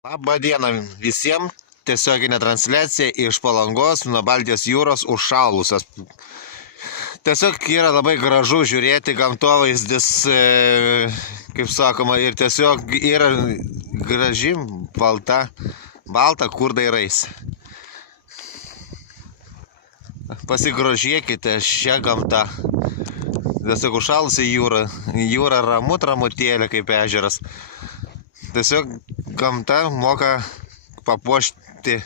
Labą dieną visiems, tiesioginė transliacija iš Palangos nuo Baltijos jūros užšalusios. Tiesiog yra labai gražu žiūrėti gamtovaizdis, kaip sakoma, ir tiesiog yra graži balta kur dairais. Pasigrožėkite šią gamtą. Tiesiog užšalusi jūra ramutėlė kaip ežeras. Tiesiog gamta moka papuošti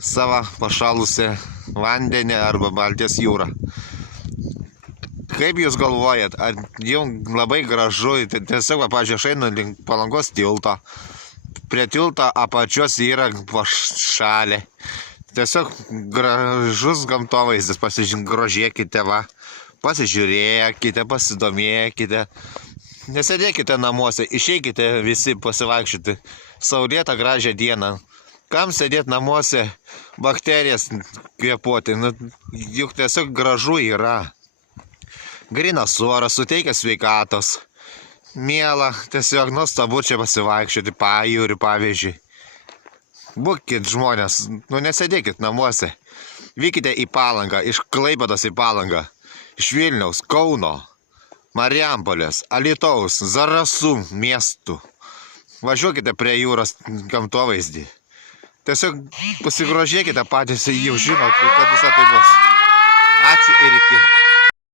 savo pašalusią vandenį arba Baltijos jūrą. Kaip jūs galvojat, ar jums labai gražu, tiesiog, pavyzdžiui, aš einu link Palangos tilto. Prie tilto apačios yra pašalė. Tiesiog gražus gamtovaizdis, pasigrožėkite, pasižiūrėkite, pasidomėkite. Nesėdėkite namuose, išeikite visi pasivaikščioti saulėtą gražią dieną. Kam sėdėti namuose, bakterijas kvėpuoti, juk tiesiog gražu yra. Grynas oras suteikia sveikatos. Miela, tiesiog nuostabu čia pasivaikščioti pajūriu, pavyzdžiui. Būkit žmonės, nesėdėkit namuose. Vykite į Palangą, iš Klaipėdos į Palangą, iš Vilniaus, Kauno, Marijampolės, Alytaus, Zarasų miestų. Važiuokite prie jūros gamtovaizdį. Tiesiog pasigrožėkite patys, jau žinot, kad visą tai bus. Ačiū ir iki.